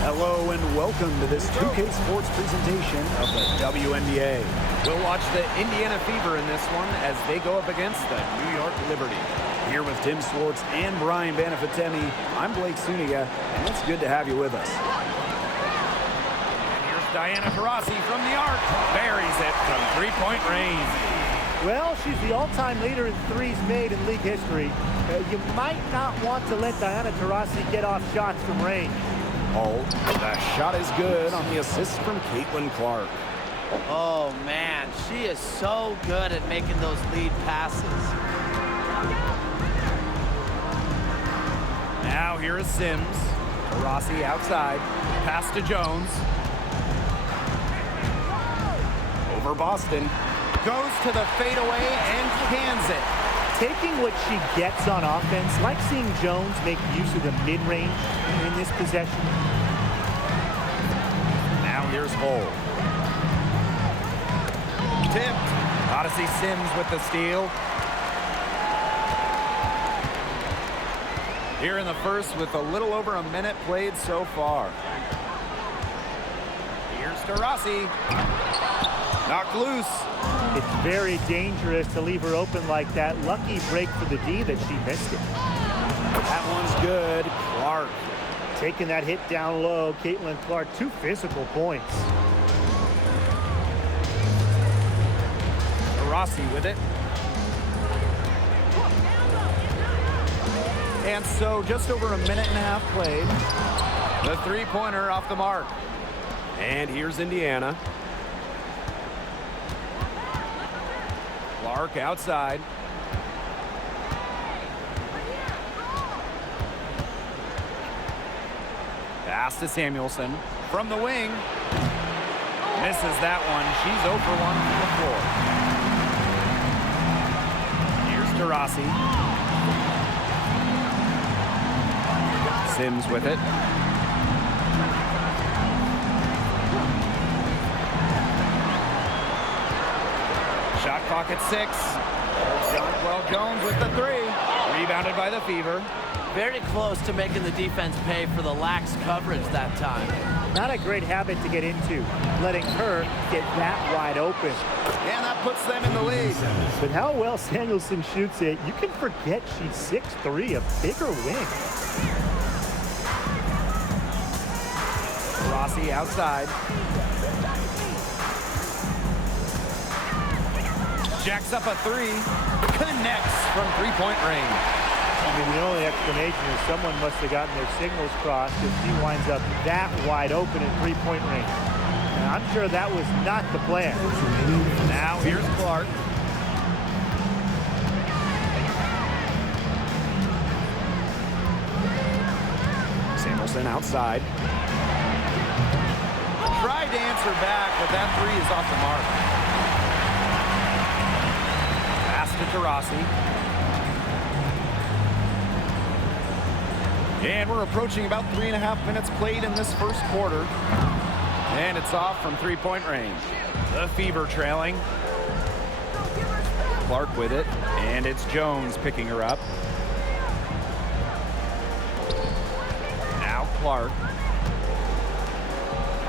Hello and welcome to this 2K Sports presentation of the WNBA. We'll watch the Indiana Fever in this one as they go up against the New York Liberty. Here with Tim Swartz and Brian Banafitemi, I'm Blake Suniga, and it's good to have you with us. And here's Diana Taurasi from the arc. Buries it from three-point range. Well, she's the all-time leader in threes made in league history. You might not want to let Diana Taurasi get off shots from range. Oh, the shot is good on the assist from Caitlin Clark. Oh, man, she is so good at making those lead passes. Now here is Sims. Taurasi outside. Pass to Jones. Over Boston. Goes to the fadeaway and cans it. Taking what she gets on offense, like seeing Jones make use of the mid-range in this possession. Now here's Hull. Tipped. Odyssey Sims with the steal. Here in the first with a little over a minute played so far. Here's Taurasi. Knocked loose. It's very dangerous to leave her open like that. Lucky break for the D that she missed it. That one's good. Clark. Taking that hit down low, Caitlin Clark, 2 physical points. Taurasi with it. And so just over a minute and a half played. The three-pointer off the mark. And here's Indiana. Clark outside. Pass to Samuelson. From the wing. Misses that one. She's 0 for 1 from the floor. Here's Taurasi. Sims with it. Shot clock at 6. Jonquel Jones with the 3. Rebounded by the Fever. Very close to making the defense pay for the lax coverage that time. Not a great habit to get into, letting her get that wide open. And that puts them in the lead. But how well Samuelson shoots it, you can forget she's 6'3", a bigger wing. Rossi outside. Jacks up a 3. Connects from three-point range. I mean, the only explanation is someone must have gotten their signals crossed if she winds up that wide open in three-point range. And I'm sure that was not the plan. Now here's Clark. Samuelson outside. Tried to answer back, but that 3 is off the mark. Pass to Taurasi. And we're approaching about 3.5 minutes played in this first quarter. And it's off from three-point range. The Fever trailing. Clark with it. And it's Jones picking her up. Now Clark.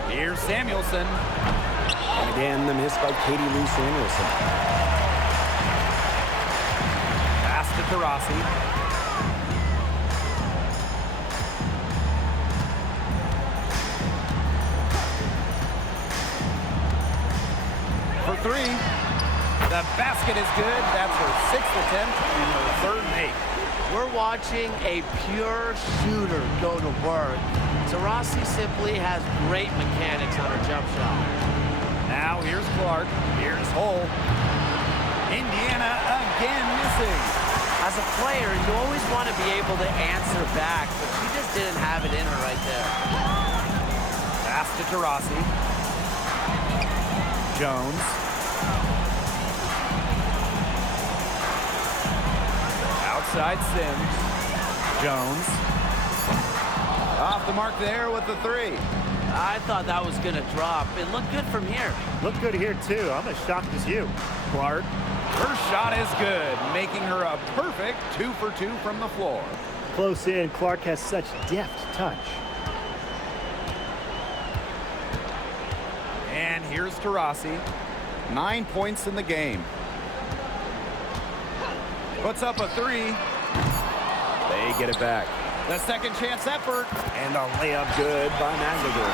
Here's Samuelson. And again, the miss by Katie Lou Samuelson. Pass to Taurasi. For 3. The basket is good. That's her 6th attempt and her 3rd make. We're watching a pure shooter go to work. Taurasi simply has great mechanics on her jump shot. Now here's Clark. Here's Hull. Indiana again missing. As a player, you always want to be able to answer back, but she just didn't have it in her right there. Pass to Taurasi. Jones. Outside Sims. Jones. Off the mark there with the 3. I thought that was going to drop. It looked good from here. Looked good here, too. I'm as shocked as you. Clark. Her shot is good, making her a perfect 2 for 2 from the floor. Close in, Clark has such deft touch. Here's Taurasi. 9 points in the game. Puts up a three. They get it back. The second chance effort. And a layup good by McGregor.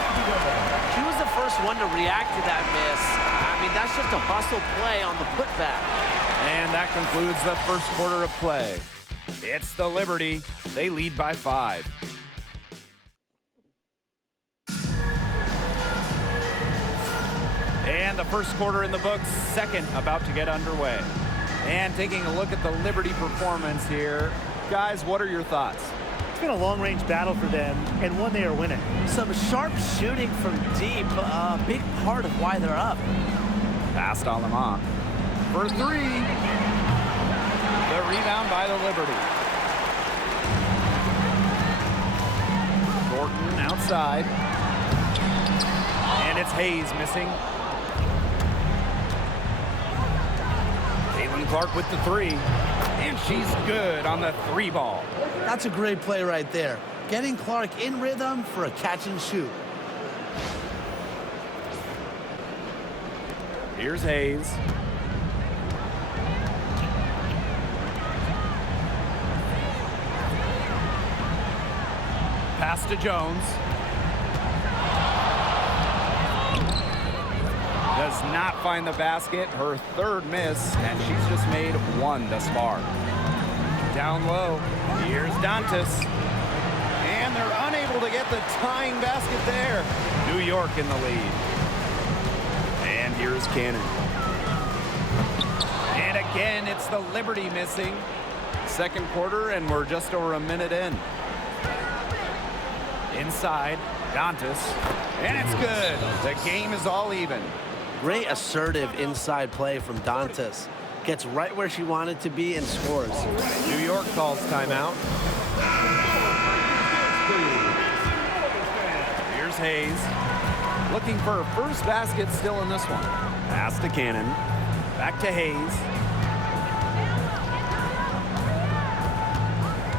She was the first one to react to that miss. I mean, that's just a hustle play on the putback. And that concludes the first quarter of play. It's the Liberty. They lead by 5. And the first quarter in the books, second about to get underway. And taking a look at the Liberty performance here. Guys, what are your thoughts? It's been a long-range battle for them, and one they are winning. Some sharp shooting from deep, a big part of why they're up. Pass to Alemán for three. The rebound by the Liberty. Thornton outside. And it's Hayes missing. Caitlin Clark with the three. And she's good on the three ball. That's a great play right there. Getting Clark in rhythm for a catch and shoot. Here's Hayes. Pass to Jones. Does not find the basket. Her third miss, and she's just made one thus far. Down low. Here's Dantas. And they're unable to get the tying basket there. New York in the lead. And here's Cannon. And again, it's the Liberty missing. Second quarter, and we're just over a minute in. Inside, Dantas. And it's good. The game is all even. Great assertive inside play from Dantas. Gets right where she wanted to be and scores. New York calls timeout. Here's Hayes. Looking for her first basket still in this one. Pass to Cannon. Back to Hayes.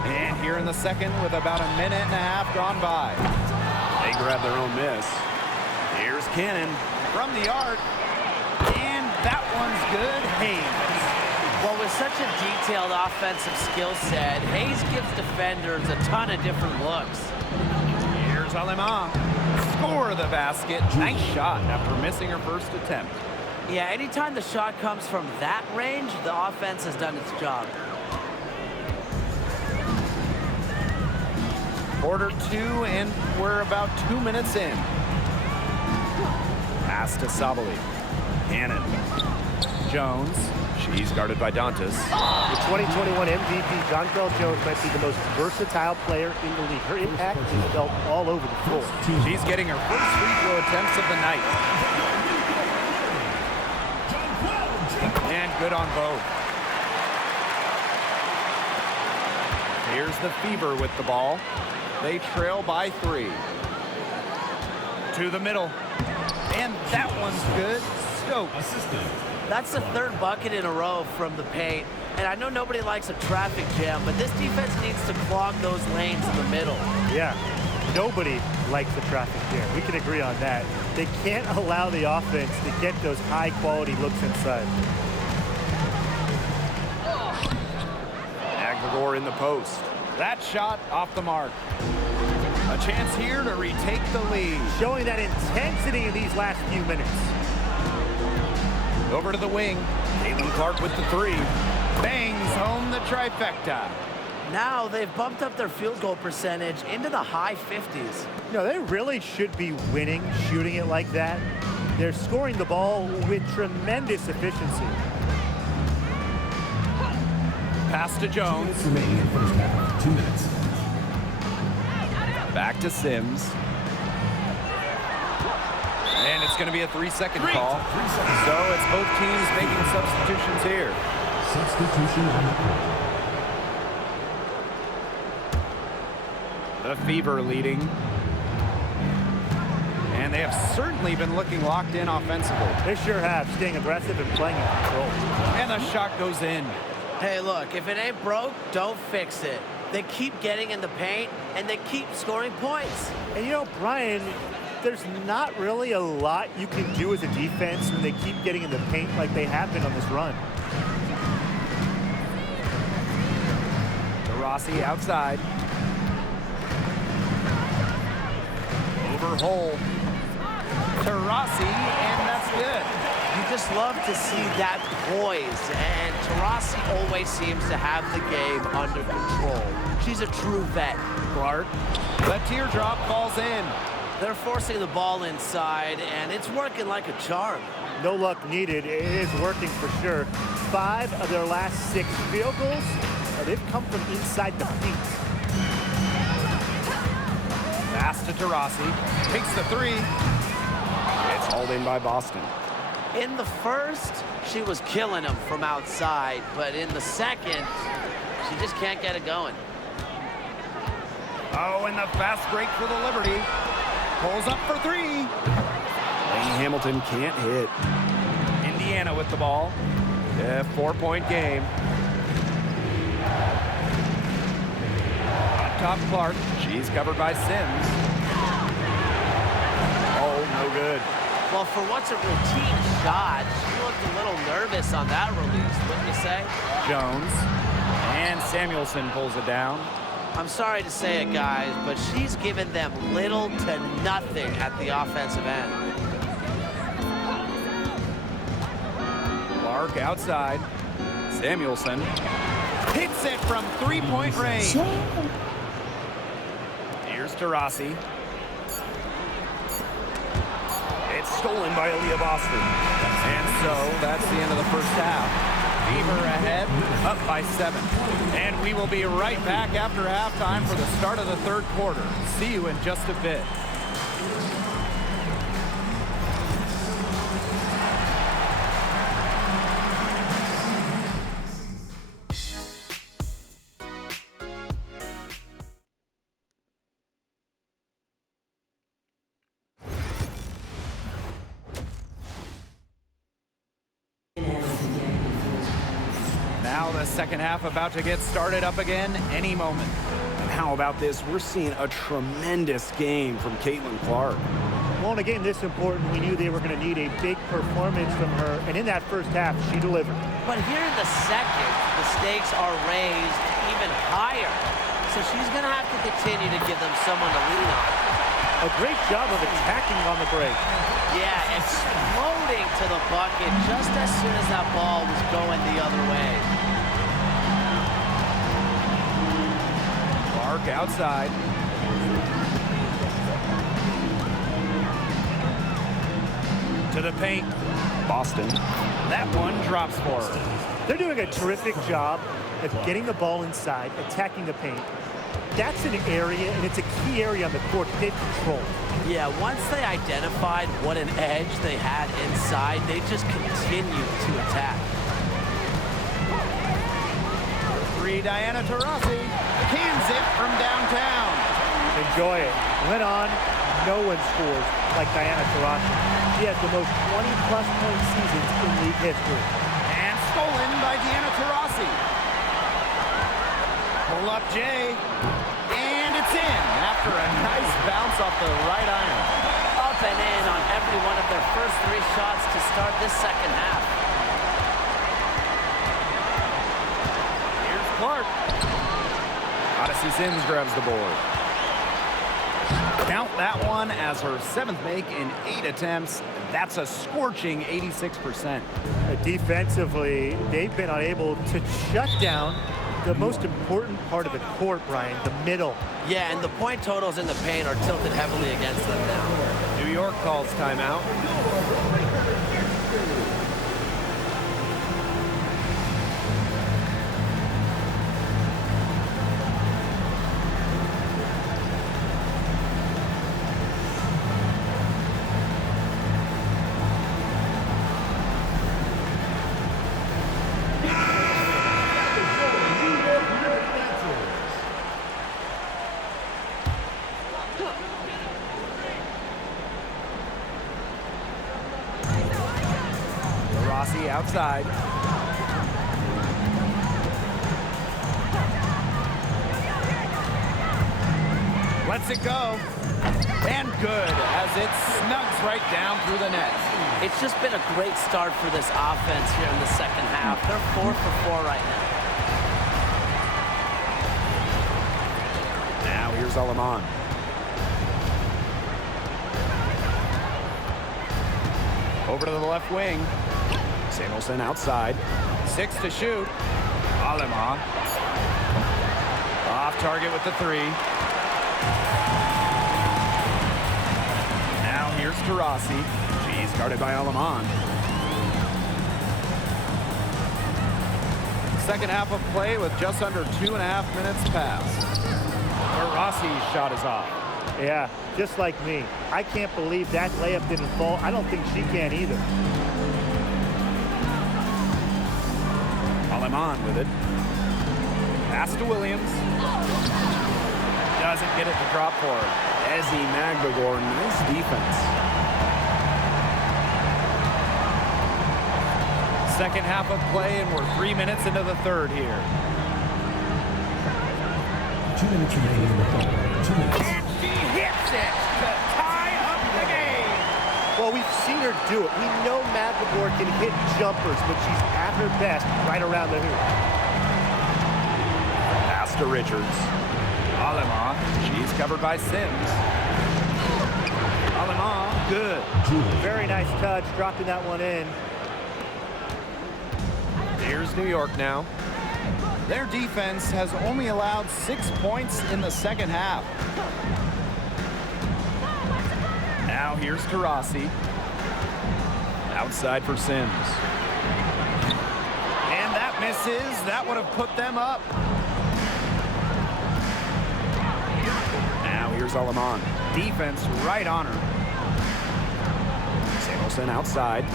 And here in the second with about a minute and a half gone by. They grab their own miss. Here's Cannon from the arc. And that one's good. Hayes. Well, with such a detailed offensive skill set, Hayes gives defenders a ton of different looks. Here's Alemán. Score the basket. Nice shot after missing her first attempt. Yeah, anytime the shot comes from that range, the offense has done its job. Quarter two, and we're about 2 minutes in. Pass to Sabally. Cannon. Jones. She's guarded by Dantas. The 2021 MVP, Jonquel Jones, might be the most versatile player in the league. Her impact is felt all over the floor. She's getting her first free throw attempts of the night. And good on both. Here's the Fever with the ball. They trail by 3. To the middle. And that one's good. Stokes. That's the third bucket in a row from the paint. And I know nobody likes a traffic jam, but this defense needs to clog those lanes in the middle. Yeah, nobody likes the traffic jam. We can agree on that. They can't allow the offense to get those high-quality looks inside. McGregor in the post. That shot off the mark. A chance here to retake the lead. Showing that intensity in these last few minutes. Over to the wing. Caitlin Clark with the 3. Bangs home the trifecta. Now they've bumped up their field goal percentage into the high 50s. No, they really should be winning, shooting it like that. They're scoring the ball with tremendous efficiency. Pass to Jones. Remaining in first half, 2 minutes. Back to Sims. And it's going to be a 3-second call. So it's both teams making substitutions here. Substitution on the court. The Fever leading. And they have certainly been looking locked in offensively. They sure have, staying aggressive and playing in control. And the shot goes in. Hey, look, if it ain't broke, don't fix it. They keep getting in the paint, and they keep scoring points. And you know, Brian, there's not really a lot you can do as a defense when they keep getting in the paint like they have been on this run. Rossi outside. Over hole. To Rossi, and that's good. You just love to see that poise, and Taurasi always seems to have the game under control. She's a true vet. Clark, the teardrop falls in. They're forcing the ball inside, and it's working like a charm. No luck needed. It is working for sure. 5 of their last 6 field goals, they've come from inside the paint. Pass to Taurasi. Takes the 3. It's hauled in by Boston. In the first, she was killing him from outside, but in the second, she just can't get it going. Oh, and the fast break for the Liberty. Pulls up for 3. Lane Hamilton can't hit. Indiana with the ball. 4-point game. On top, Clark. She's covered by Sims. Oh, no good. Well, for what's a routine shot, she looked a little nervous on that release, wouldn't you say? Jones. And Samuelson pulls it down. I'm sorry to say it, guys, but she's given them little to nothing at the offensive end. Clark outside. Samuelson hits it from 3-point range. Here's Taurasi. It's stolen by Aaliyah Boston. And so that's the end of the first half. Beaver ahead, up by 7. And we will be right back after halftime for the start of the third quarter. See you in just a bit. Now the second half about to get started up again any moment. And how about this? We're seeing a tremendous game from Caitlin Clark. Well, in a game this important, we knew they were going to need a big performance from her, and in that first half, she delivered. But here in the second, the stakes are raised even higher. So she's going to have to continue to give them someone to lean on. A great job of attacking on the break. Yeah, exploding to the bucket just as soon as that ball was going the other way. Clark outside. To the paint. Boston. That one drops for her. They're doing a terrific job of getting the ball inside, attacking the paint. That's an area, and it's a key area on the court they've controlled. Yeah, once they identified what an edge they had inside, they just continued to attack. 3, Diana Taurasi cans it from downtown. Enjoy it. Went on. No one scores like Diana Taurasi. She has the most 20-plus point seasons in league history. And stolen by Diana Taurasi. Pull up Jay. And it's in after a nice bounce off the right iron. Up and in on every one of their first 3 shots to start this second half. Here's Clark. Odyssey Sims grabs the board. Count that one as her 7th make in 8 attempts. That's a scorching 86%. Defensively, they've been unable to shut down the most important part of the court, Brian, the middle. Yeah, and the point totals in the paint are tilted heavily against them now. New York calls timeout. Rossi outside. Lets it go. And good, as it snugs right down through the net. It's just been a great start for this offense here in the second half. They're 4 for 4 right now. Now here's Aleman. Over to the left wing. Samuelson outside. 6 to shoot. Aleman. Off target with the 3. Now here's Taurasi. He's guarded by Aleman. Second half of play with just under 2.5 minutes passed. Taurasi's shot is off. Yeah, just like me. I can't believe that layup didn't fall. I don't think she can either. Aleman with it. Pass to Williams. Doesn't get it to drop for her. Ezi Magbegor, nice defense. Second half of play, and we're 3 minutes into the third here. 2 minutes remaining in the third. 2 minutes. And she hits it to tie up the game. Well, we've seen her do it. We know Magbegor can hit jumpers, but she's at her best right around the hoop. Pass to Richards. Aleman, she's covered by Sims. Aleman, good. Very nice touch, dropping that one in. Here's New York now. Their defense has only allowed 6 points in the second half. Now here's Taurasi. Outside for Sims. And that misses. That would have put them up. Now here's Aleman. Defense right on her. Samuelson outside.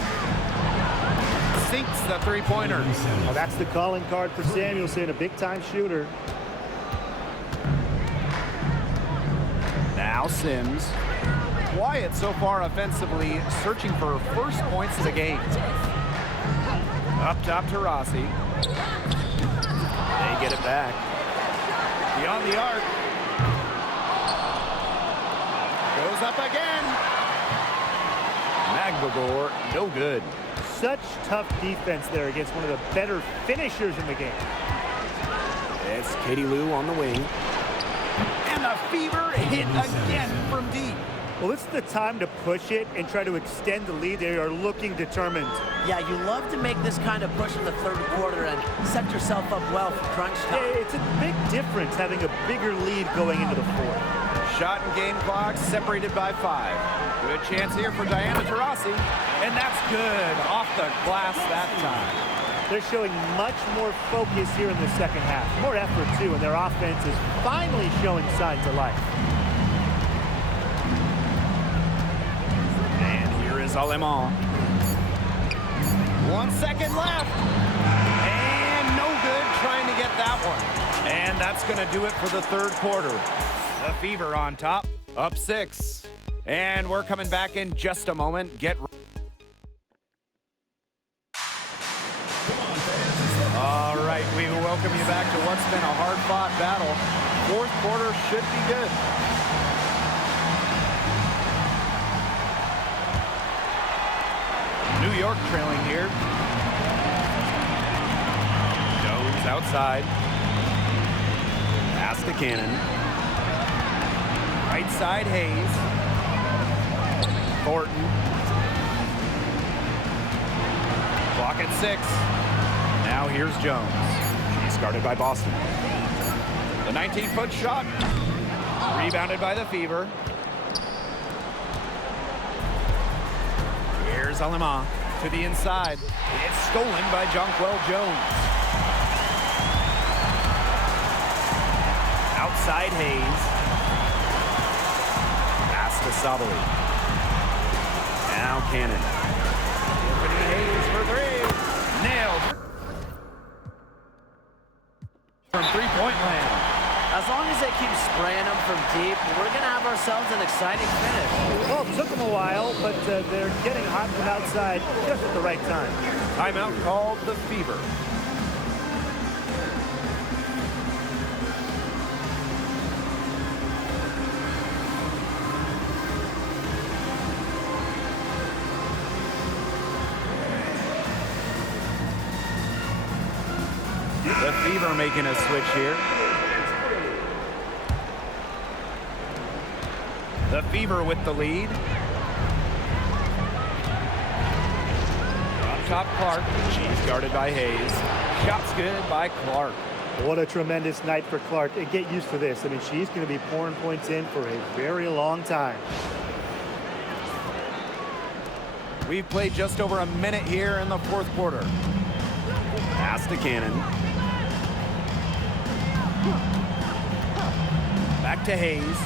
Sinks the three-pointer. Well, that's the calling card for Samuelson, a big-time shooter. Now Sims. Wyatt so far offensively searching for first points of the game. Up top to Rossi. They get it back. Beyond the arc. Goes up again. Magbegor, no good. Such tough defense there against one of the better finishers in the game. It's Katie Lou on the wing. And the Fever hit again from deep. Well, this is the time to push it and try to extend the lead. They are looking determined. Yeah, you love to make this kind of push in the third quarter and set yourself up well for crunch time. It's a big difference having a bigger lead going into the fourth. Shot and game clock separated by 5. Good chance here for Diana Taurasi. And that's good. Off the glass that time. They're showing much more focus here in the second half. More effort, too, and their offense is finally showing signs of life. And here is Aleman. 1 second left. And no good trying to get that one. And that's going to do it for the third quarter. The Fever on top, up 6. And we're coming back in just a moment. Get ready. All right, we welcome you back to what's been a hard-fought battle. Fourth quarter should be good. New York trailing here. Goes outside. Pass to Cannon. Right side, Hayes. Thornton. Clock at 6. Now here's Jones. He's guarded by Boston. The 19-foot shot. Rebounded by the Fever. Here's Aleman to the inside. It's stolen by Jonquel Jones. Outside Hayes. Pass to Sabali. Now Cannon. Tiffany Hayes for 3. Nailed. From three-point land. As long as they keep spraying them from deep, we're going to have ourselves an exciting finish. Well, it took them a while, but they're getting hot from outside just at the right time. Timeout called the Fever. The Fever making a switch here. The Fever with the lead. Up top, Clark. She's guarded by Hayes. Shot's good by Clark. What a tremendous night for Clark. And get used to this. I mean, she's going to be pouring points in for a very long time. We've played just over a minute here in the fourth quarter. Pass to Cannon. Back to Hayes.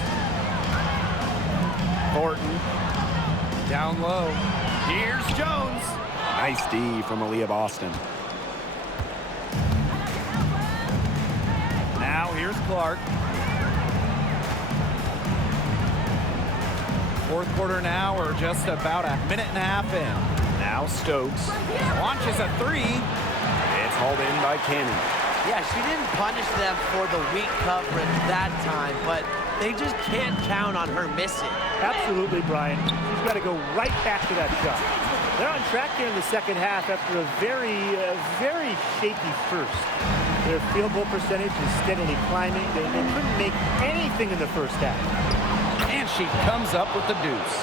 Thornton. Down low. Here's Jones. Nice D from Aaliyah Boston. Now here's Clark. Fourth quarter now, we're just about a minute and a half in. Now Stokes launches a three. It's hauled in by Cannon. Yeah, she didn't punish them for the weak coverage that time, but they just can't count on her missing. Absolutely, Brian. She's got to go right back to that shot. They're on track here in the second half after a very shaky first. Their field goal percentage is steadily climbing. They couldn't make anything in the first half. And she comes up with the deuce.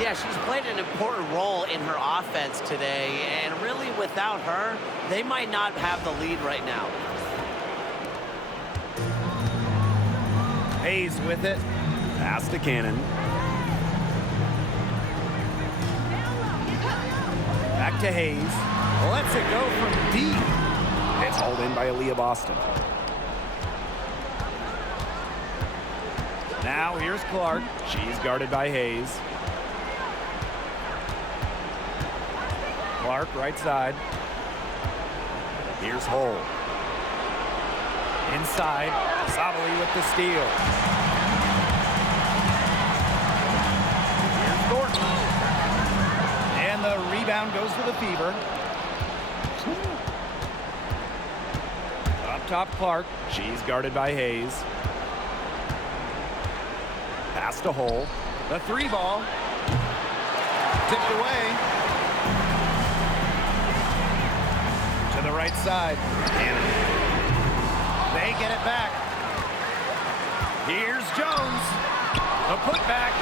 Yeah, she's played an important role in her offense today, and really without her, they might not have the lead right now. Hayes with it. Pass to Cannon. Back to Hayes. Lets it go from deep. It's hauled in by Aaliyah Boston. Now here's Clark. She's guarded by Hayes. Clark right side. Here's Hull. Inside. Sabali with the steal. Here's Thornton. And the rebound goes to the Fever. Up top, Clark. She's guarded by Hayes. Pass to Hull. The three ball. Tipped away. To the right side. Cannon. They get it back. Here's Jones. The putback.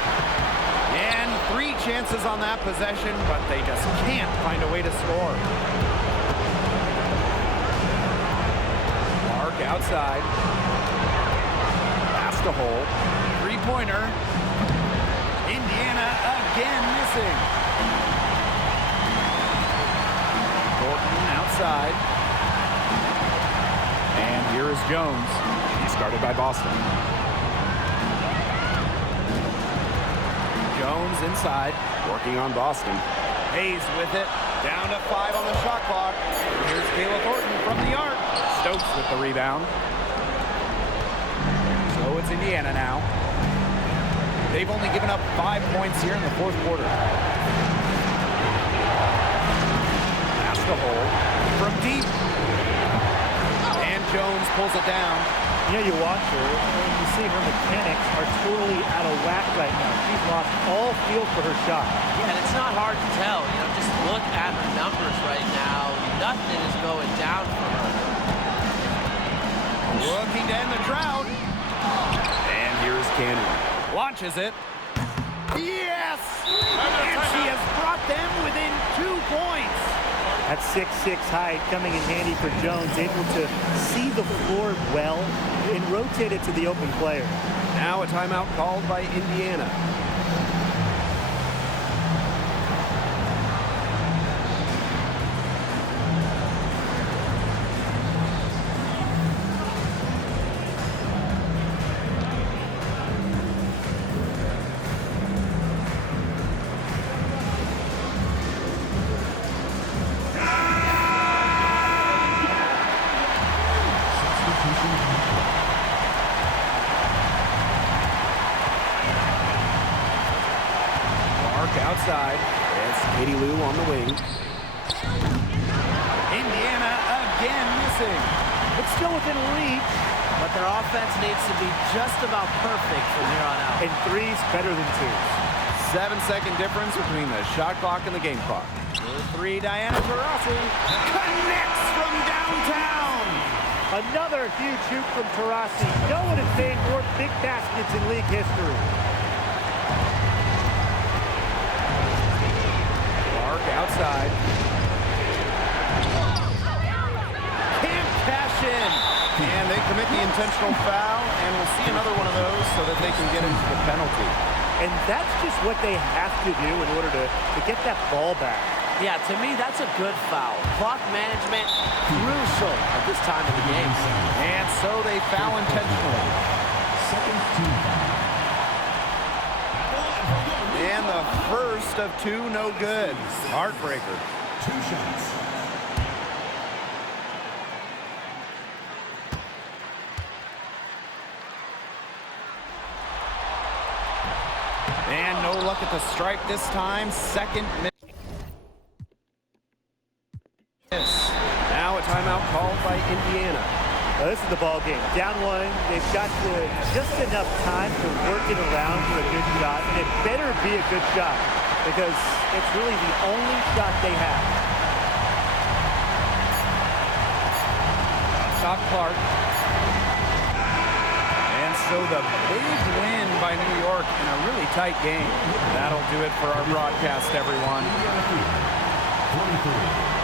And 3 chances on that possession, but they just can't find a way to score. Clark outside. Pass to Hull. Three-pointer. Indiana again missing. Thornton outside. And here is Jones. He's guarded by Boston. Jones inside, working on Boston. Hayes with it. Down to 5 on the shot clock. Here's Kayla Thornton from the arc. Stokes with the rebound. So it's Indiana now. They've only given up 5 points here in the fourth quarter. Pass to Hull from deep. And Jones pulls it down. You know, you watch her, and you see her mechanics are totally out of whack right now. She's lost all feel for her shot. Yeah, and it's not hard to tell. You know, just look at her numbers right now. Nothing is going down for her. Looking to end the drought. And here's Cannon. Launches it. Yes! And she has brought them within 2 points. That 6'6" height coming in handy for Jones, able to see the floor well and rotate it to the open player. Now a timeout called by Indiana. Outside, it's Katie Lou on the wing. Indiana again missing. It's still within reach. But their offense needs to be just about perfect from here on out. And 3's better than 2's. 7-second difference between the shot clock and the game clock. The 3, Diana Taurasi connects from downtown. Another huge hoop from Taurasi. No one has made more big baskets in league history. Clark outside. Can't cash in. And they commit the intentional foul, and we'll see another one of those so that they can get into the penalty. And that's just what they have to do in order to get that ball back. Yeah, to me, that's a good foul. Clock management, crucial at this time of the game. And so they foul intentionally. Second team foul. And the first of two no good. Heartbreaker. 2 shots. And no luck at the stripe this time. Second miss. Now a timeout called by Indiana. This is the ball game. Down one, they've got just enough time to work it around for a good shot, and it better be a good shot because it's really the only shot they have. Top Clark. And so the big win by New York in a really tight game. That'll do it for our broadcast, everyone. 43.